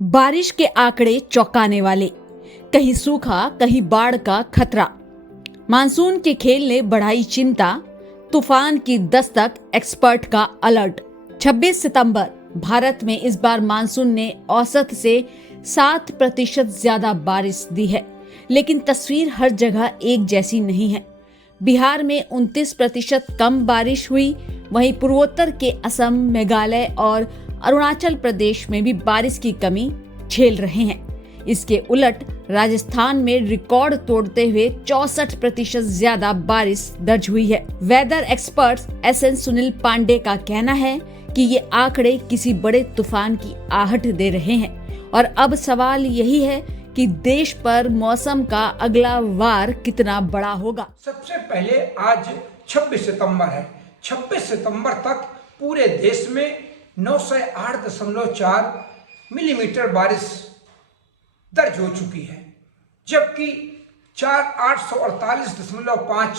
बारिश के आंकड़े चौंकाने वाले, कहीं सूखा कहीं बाढ़ का खतरा। मानसून के खेल ने बढ़ाई चिंता, तूफान की दस्तक, एक्सपर्ट का अलर्ट। 26 सितंबर, भारत में इस बार मानसून ने औसत से 7% ज्यादा बारिश दी है, लेकिन तस्वीर हर जगह एक जैसी नहीं है। बिहार में 29% कम बारिश हुई, वहीं पूर्वोत्तर के असम, मेघालय और अरुणाचल प्रदेश में भी बारिश की कमी झेल रहे हैं। इसके उलट राजस्थान में रिकॉर्ड तोड़ते हुए 64% ज्यादा बारिश दर्ज हुई है। Weather expert SN Sunil Pandey का कहना है कि ये आंकड़े किसी बड़े तूफान की आहट दे रहे हैं और अब सवाल यही है कि देश पर मौसम का अगला वार कितना बड़ा होगा। सबसे पहले आज 26 सितंबर है। 26 सितंबर तक पूरे देश में 908.4 मिलीमीटर बारिश दर्ज हो चुकी है, जबकि 848.5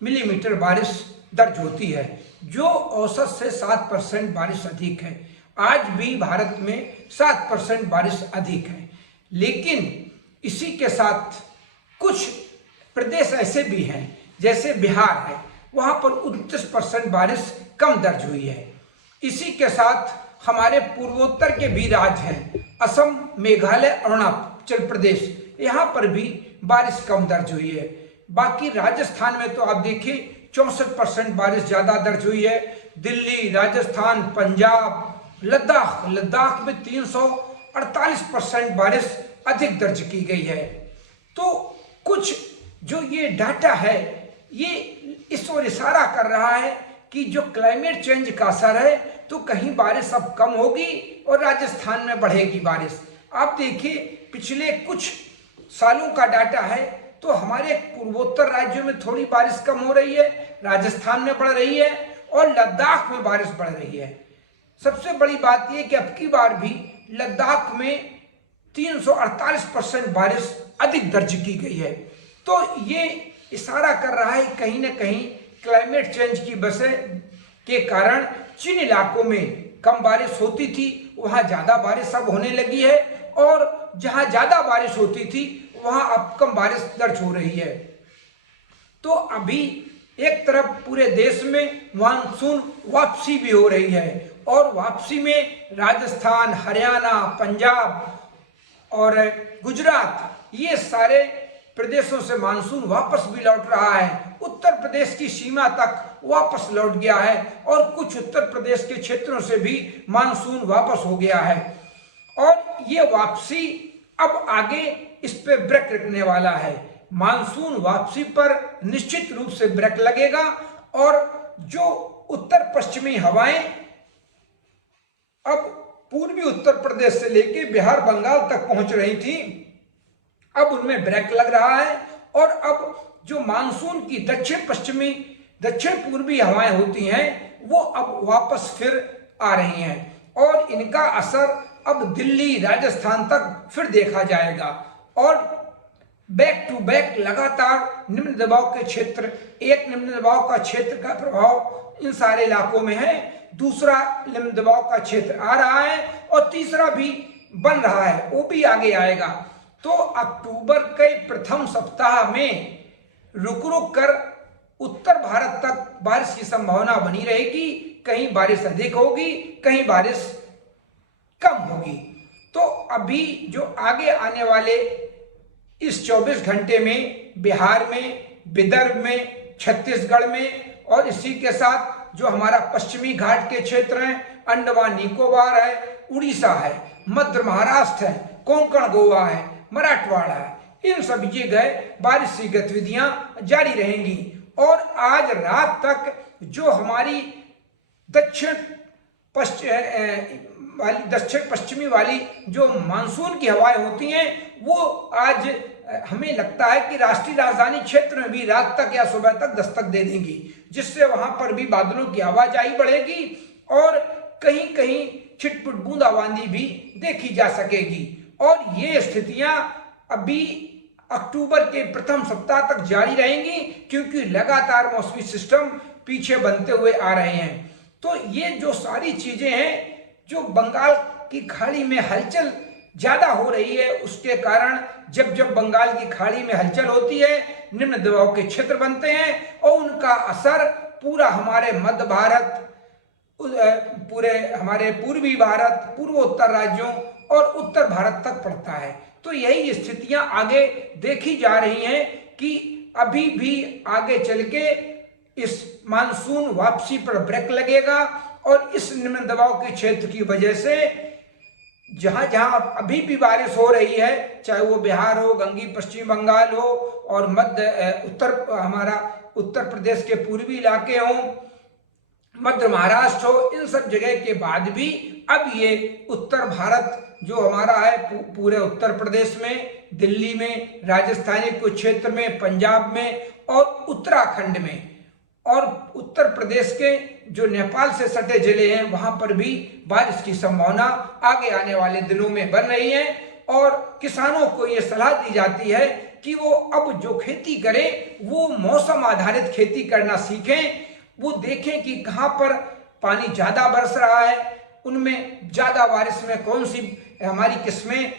मिलीमीटर बारिश दर्ज होती है, जो औसत से 7% बारिश अधिक है। आज भी भारत में 7% बारिश अधिक है, लेकिन इसी के साथ कुछ प्रदेश ऐसे भी हैं, जैसे बिहार है, वहाँ पर 29% बारिश कम दर्ज हुई है। इसी के साथ हमारे पूर्वोत्तर के भी राज्य हैं, असम, मेघालय, अरुणाचल प्रदेश, यहाँ पर भी बारिश कम दर्ज हुई है। बाकी राजस्थान में तो आप देखिए 64% बारिश ज़्यादा दर्ज हुई है। दिल्ली, राजस्थान, पंजाब, लद्दाख में 348% बारिश अधिक दर्ज की गई है। तो कुछ जो ये डाटा है, ये इस ओर इशारा कर रहा है कि जो क्लाइमेट चेंज का असर है, तो कहीं बारिश अब कम होगी और राजस्थान में बढ़ेगी बारिश। आप देखिए पिछले कुछ सालों का डाटा है, तो हमारे पूर्वोत्तर राज्यों में थोड़ी बारिश कम हो रही है, राजस्थान में बढ़ रही है और लद्दाख में बारिश बढ़ रही है। सबसे बड़ी बात यह कि अब की बार भी लद्दाख में 348% बारिश अधिक दर्ज की गई है। तो ये इशारा कर रहा है कहीं ना कहीं क्लाइमेट चेंज की वजह के कारण जिन इलाकों में कम बारिश होती थी, वहाँ ज़्यादा बारिश अब होने लगी है, और जहाँ ज़्यादा बारिश होती थी वहाँ अब कम बारिश दर्ज हो रही है। तो अभी एक तरफ पूरे देश में मानसून वापसी भी हो रही है, और वापसी में राजस्थान, हरियाणा, पंजाब और गुजरात, ये सारे प्रदेशों से मानसून वापस भी लौट रहा है। उत्तर प्रदेश की सीमा तक वापस लौट गया है, और कुछ उत्तर प्रदेश के क्षेत्रों से भी मानसून वापस हो गया है। और ये वापसी अब आगे इस पे ब्रेक लगने वाला है। मानसून वापसी पर निश्चित रूप से ब्रेक लगेगा, और जो उत्तर पश्चिमी हवाएं अब पूर्वी उत्तर प्रदेश से लेकर बिहार, बंगाल तक पहुंच रही थी, अब उनमें ब्रेक लग रहा है। और अब जो मानसून की दक्षिण पूर्वी हवाएं होती हैं, वो अब वापस फिर आ रही हैं, और इनका असर अब दिल्ली, राजस्थान तक फिर देखा जाएगा। और बैक टू बैक लगातार निम्न दबाव के क्षेत्र, एक निम्न दबाव का क्षेत्र का प्रभाव इन सारे इलाकों में है, दूसरा निम्न दबाव का क्षेत्र आ रहा है, और तीसरा भी बन रहा है, वो भी आगे आएगा। तो अक्टूबर के प्रथम सप्ताह में रुक रुक कर उत्तर भारत तक बारिश की संभावना बनी रहेगी। कहीं बारिश अधिक होगी, कहीं बारिश कम होगी। तो अभी जो आगे आने वाले इस 24 घंटे में बिहार में, विदर्भ में, छत्तीसगढ़ में, और इसी के साथ जो हमारा पश्चिमी घाट के क्षेत्र हैं, अंडमान निकोबार है, उड़ीसा है, मध्य महाराष्ट्र है, कोंकण गोवा है, मराठवाड़ा है, इन सभी जगह बारिश की गतिविधियां जारी रहेंगी। और आज रात तक जो हमारी दक्षिण पश्चिमी वाली जो मानसून की हवाएं होती हैं, वो आज हमें लगता है कि राष्ट्रीय राजधानी क्षेत्र में भी रात तक या सुबह तक दस्तक दे देंगी, जिससे वहां पर भी बादलों की आवाजाही बढ़ेगी, और कहीं कहीं छिटपुट बूंदाबांदी भी देखी जा सकेगी। और ये स्थितियां अभी अक्टूबर के प्रथम सप्ताह तक जारी रहेंगी, क्योंकि लगातार मौसमी सिस्टम पीछे बनते हुए आ रहे हैं। तो ये जो सारी चीजें हैं, जो बंगाल की खाड़ी में हलचल ज्यादा हो रही है, उसके कारण जब जब बंगाल की खाड़ी में हलचल होती है, निम्न दबाव के क्षेत्र बनते हैं और उनका असर पूरा हमारे मध्य भारत, पूरे हमारे पूर्वी भारत, पूर्वोत्तर राज्यों और उत्तर भारत तक पड़ता है। तो यही स्थितियां आगे देखी जा रही हैं कि अभी भी आगे चल के इस मानसून वापसी पर ब्रेक लगेगा और इस निम्न दबाव के क्षेत्र की वजह से जहां जहां अभी भी बारिश हो रही है, चाहे वो बिहार हो, गंगी पश्चिम बंगाल हो और हमारा उत्तर प्रदेश के पूर्वी इलाके हों, मध्य महाराष्ट्र हो, इन सब जगह के बाद भी अब ये उत्तर भारत जो हमारा है, पूरे उत्तर प्रदेश में, दिल्ली में, राजस्थानी कुछ क्षेत्र में, पंजाब में और उत्तराखंड में और उत्तर प्रदेश के जो नेपाल से सटे जिले हैं वहां पर भी बारिश की संभावना आगे आने वाले दिनों में बन रही है। और किसानों को ये सलाह दी जाती है कि वो अब जो खेती करें वो मौसम आधारित खेती करना सीखें। वो देखें कि कहाँ पर पानी ज्यादा बरस रहा है, उनमें ज्यादा बारिश में कौन सी हमारी किस्में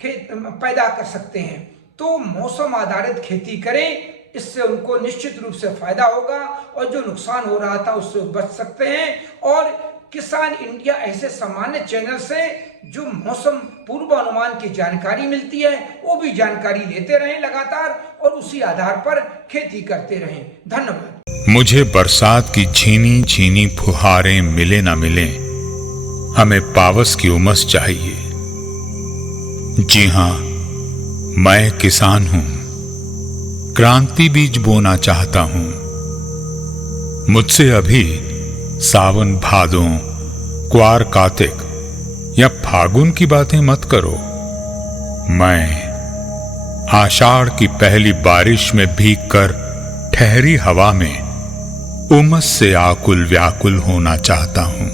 पैदा कर सकते हैं। तो मौसम आधारित खेती करें, इससे उनको निश्चित रूप से फायदा होगा और जो नुकसान हो रहा था उससे बच सकते हैं। और किसान इंडिया ऐसे सामान्य चैनल से जो मौसम पूर्वानुमान की जानकारी मिलती है वो भी जानकारी लेते रहें लगातार और उसी आधार पर खेती करते रहें। धन्यवाद। मुझे बरसात की झीनी झीनी फुहारें मिले ना मिले, हमें पावस की उमस चाहिए। जी हां, मैं किसान हूं, क्रांति बीज बोना चाहता हूं। मुझसे अभी सावन भादों, क्वार कार्तिक या फागुन की बातें मत करो। मैं आषाढ़ की पहली बारिश में भीगकर ठहरी हवा में उमस से आकुल व्याकुल होना चाहता हूं।